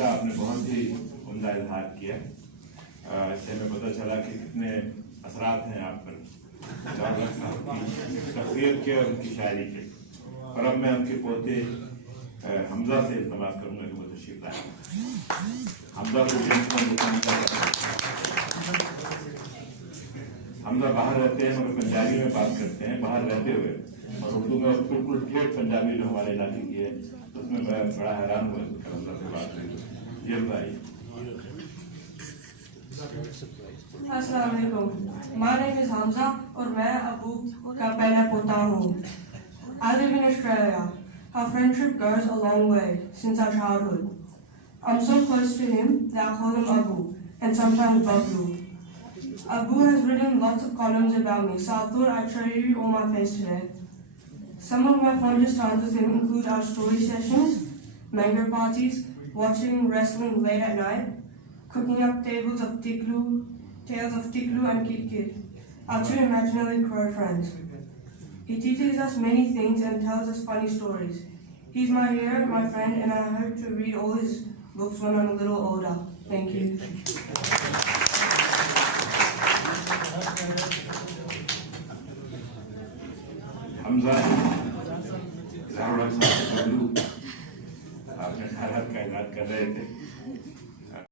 अलहमदिल्ला आपने बहुत ही उम्दा इजहार किया। इससे हमें पता चला कि कितने असरात हैं आप पर शख्सियत के और उनकी शायरी के। और अब मैं उनके पोते हमजा से इल्तमास करूँगा कि वो तशरीफ लाएं। हमजा हमजा बाहर रहते हैं मगर पंजाबी में बात करते हैं बाहर रहते हुए, और उर्दू में बिल्कुल ठेठ पंजाबी जो हमारे इलाके की है, तो उसमें मैं बड़ा हैरान हुआ हमजा से बात हुई। ये बताइए। अस्सलाम वालेकुम। My name is Hamza और मैं अबू का पहला पोता हूँ। I live in Australia. Our friendship goes a long way since our childhood. I'm so close to him that I call him Abu and sometimes Babu. Abu has written lots of columns about me, so I thought I'd show you all my face today. Some of my fondest times with him include our story sessions, mango parties, watching wrestling late at night, cooking up tales of Tiklu and Kit, our two imaginary crow friends. He teaches us many things and tells us funny stories. He's my hero, my friend, and I hope to read all his books when I'm a little older. Thank you. Hamza